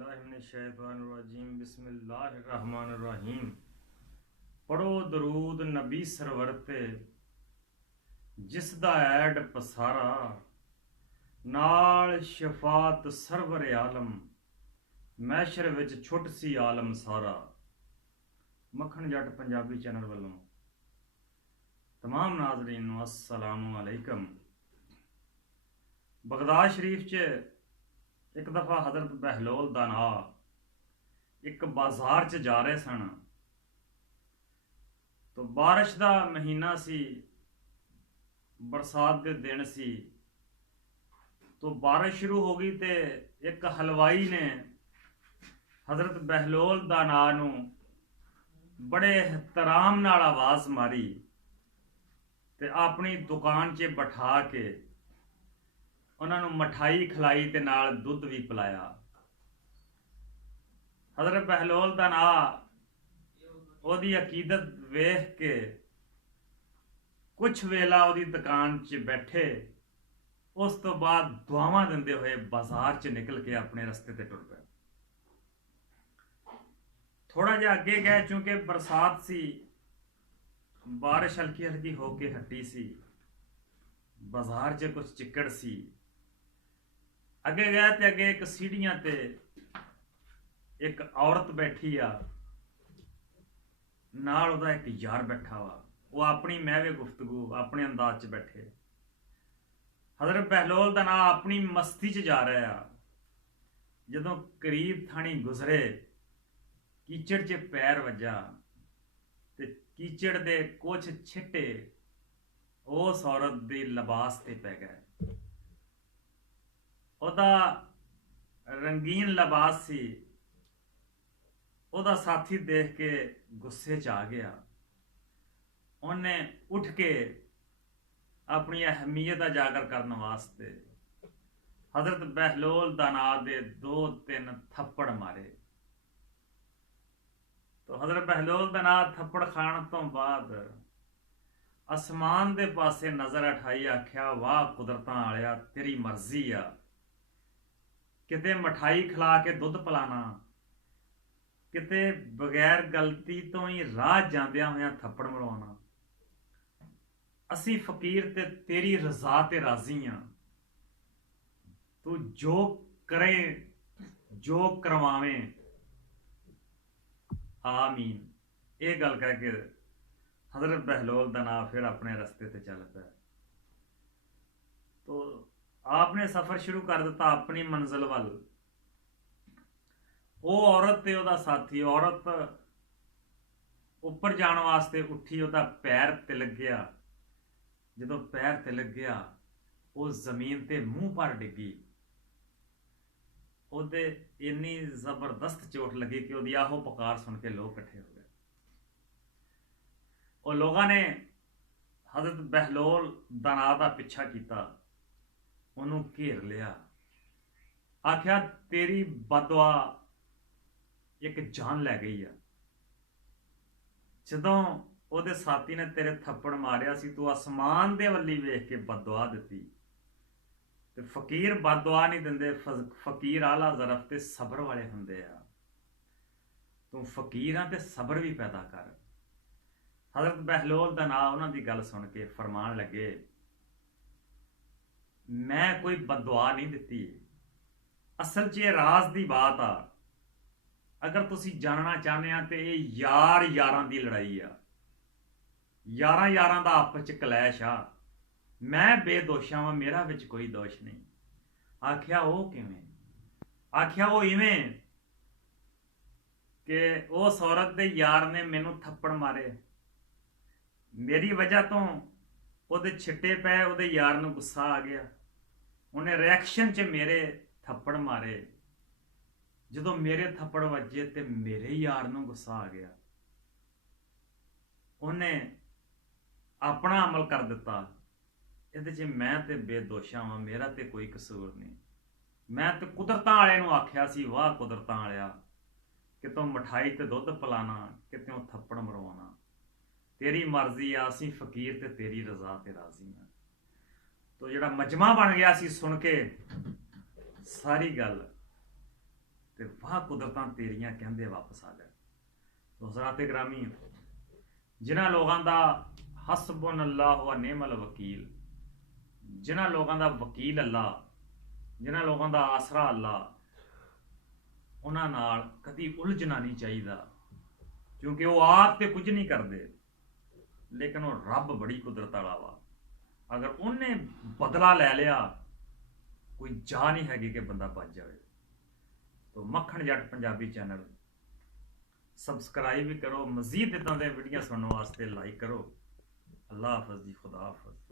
औज़ुबिल्लाहिमिनश्शैतानिर्रजीम बिस्मिल्लाहिर्रहमानिर्रहीम। पढ़ो दरूद नबी सरवर ते जिस दा ऐड पसारा, नाल शफात सरवर आलम, मैशर विच छुट सी आलम सारा। मक्खन जट पंजाबी चैनल वालों तमाम नाजरीन नूं अस्सलामु अलैकुम। बगदाद शरीफ च एक दफ़ा हज़रत बहलोल दा नां एक बाजार च जा रहे सन, तो बारिश का महीना सी, बरसात के दिन सी। तो बारिश शुरू हो गई तो एक हलवाई ने हज़रत बहलोल दा नां नूं बड़े एहतराम नाल आवाज़ मारी ते अपनी दुकान च बिठा के उन्होंने मिठाई खिलाई ते नाल दुध भी पिलाया। हज़रत बहलोल दा नां ओदी अकीदत वेख के कुछ वेला ओदी दुकान च बैठे, उस तो बाद दुआवां दिंदे हुए बाजार च निकल के अपने रस्ते ते टुर पे। थोड़ा जिहा अगे गए, चूंकि बरसात सी, बारिश हल्की हल्की होके हटी सी, बाजार च कुछ चिक्कड़ सी। अगे गए तो अगे एक सीढ़ियां ते एक औरत बैठी आ, नाल उहदा एक यार बैठा वा। वो अपनी महवे गुफ्तगू अपने अंदाज च बैठे। हज़रत बहलोल दा नां अपनी मस्ती च जा रहा आ। जदों करीब थानी गुजरे, कीचड़ च पैर वजा ते कीचड़ दे कुछ छिट्टे उस औरत दे लिबास ते पै गए। ਉਹਦਾ रंगीन लिबास सी। ਉਹਦਾ साथी देख के गुस्से च आ गया। उन्हें उठ के अपनी अहमियत उजागर करने वास्ते हज़रत बहलोल दा नां दे 2-3 थप्पड़ मारे। तो हज़रत बहलोल दा नां थप्पड़ खाण तो बाद आसमान दे पासे नज़र उठाई, आख्या वाह कुदरतां वालिया, तेरी मर्जी आ, किते मिठाई खिला के दुध पिलाना, किते बगैर गलती तो ही राह जांदियां होया थप्पड़ मरवाना। असी फकीर ते तेरी रजा ते राजी हाँ, तू जो करे जो करवावे, आमीन। ये गल कह के हज़रत बहलोल दा नां फिर अपने रस्ते ते चल पे। तो आपने सफ़र शुरू कर दिता अपनी मंजिल वाल। वो औरत ते ओदा साथी, औरत उपर जाने वास्ते उठी, ओदा पैर तिलक गया। जदों पैर तिलक गया, वो जमीन ते मुंह पर डिगी। ओदे इन्नी जबरदस्त चोट लगी कि ओदी आहो पुकार सुन के लोग इकट्ठे हो गए। और लोगों ने हज़रत बहलोल दा नां दा पिछा किया, उन्होंने घेर लिया, आख्या तेरी बदवा एक जान लै गई है। जदों ओदे साथी ने तेरे थप्पड़ मारिया सी, तू आसमान दे वल्ली वेख के बदवा दी। ते फकीर बदवा नहीं दिंदे, फकीर आला ज़रफ ते सबर वाले हुंदे आ। तू फकीर आ ते सबर भी पैदा कर। हज़रत बहलोल दा नां उन्हां दी गल सुन के फरमान लगे, मैं कोई बददुआ नहीं दिती, असल च ये राज की बात आ। अगर तुसी जानना चाहते हैं तो ये यार यारां दी लड़ाई आ, यारां यारां दा आपस च कलैश आ। मैं बेदोशा वां, मेरा विच कोई दोष नहीं। आख्या वो किवें? आख्या वो इवें कि उस औरत दे यार ने मैनू थप्पड़ मारे, मेरी वजह तो ਉਹਦੇ छिट्टे पै, ਉਹਦੇ यार ਨੂੰ गुस्सा आ गया, उन्हें रिएक्शन च मेरे थप्पड़ मारे। ਜਦੋਂ मेरे थप्पड़ वजे तो मेरे यार ਨੂੰ गुस्सा आ गया, उन्हें अपना अमल कर दिता। ਇਹਦੇ च मैं तो बेदोशा वां, मेरा तो कोई कसूर नहीं। मैं तो कुदरतां वाले ਨੂੰ आख्या सी, वाह कुदरतां वालिया, कितों मिठाई ते दुध पिलाना, कितों थप्पड़ मरवाना, तेरी मर्जी आ, असी फकीर ते तेरी रजा ते राजी हाँ। तो जिहड़ा मजमा बन गया सी सुन के सारी गल, ਤੇ ਵਾਹ ਕੁਦਰਤਾਂ ਤੇਰੀਆਂ ਕਹਿੰਦੇ ਵਾਪਸ ਆ ਗਏ। ਦੋਸਤਾਂ ਤੇ ਗ੍ਰਾਮੀ, ਜਿਨ੍ਹਾਂ ਲੋਕਾਂ ਦਾ ਹਸਬੁਨ ਅੱਲਾਹ व ਨਿਅਮਲ ਵਕੀਲ, ਜਿਨ੍ਹਾਂ ਲੋਕਾਂ ਦਾ ਵਕੀਲ ਅੱਲਾ, ਜਿਨ੍ਹਾਂ ਲੋਕਾਂ ਦਾ ਆਸਰਾ ਅੱਲਾ, ਉਹਨਾਂ ਨਾਲ ਕਦੀ ਉਲਝਣਾ ਨਹੀਂ ਚਾਹੀਦਾ, ਕਿਉਂਕਿ ਉਹ ਆਪ ਤੇ ਕੁਝ ਨਹੀਂ ਕਰਦੇ, ਲੇਕਿਨ ਉਹ ਰੱਬ ਬੜੀ ਕੁਦਰਤ ਵਾਲਾ ਵਾ। ਅਗਰ ਉਹਨੇ ਬਦਲਾ ਲੈ ਲਿਆ, ਕੋਈ ਜਾ ਨਹੀਂ ਹੈਗੀ ਕਿ ਬੰਦਾ ਬਚ ਜਾਵੇ। ਤੋ ਮੱਖਣ ਜੱਟ ਪੰਜਾਬੀ ਚੈਨਲ ਸਬਸਕ੍ਰਾइब भी करो, मजीद इतना दे वीडियो सुनने वास्ते लाइक करो। अल्लाह हाफिज़ जी, खुदा हाफिज़।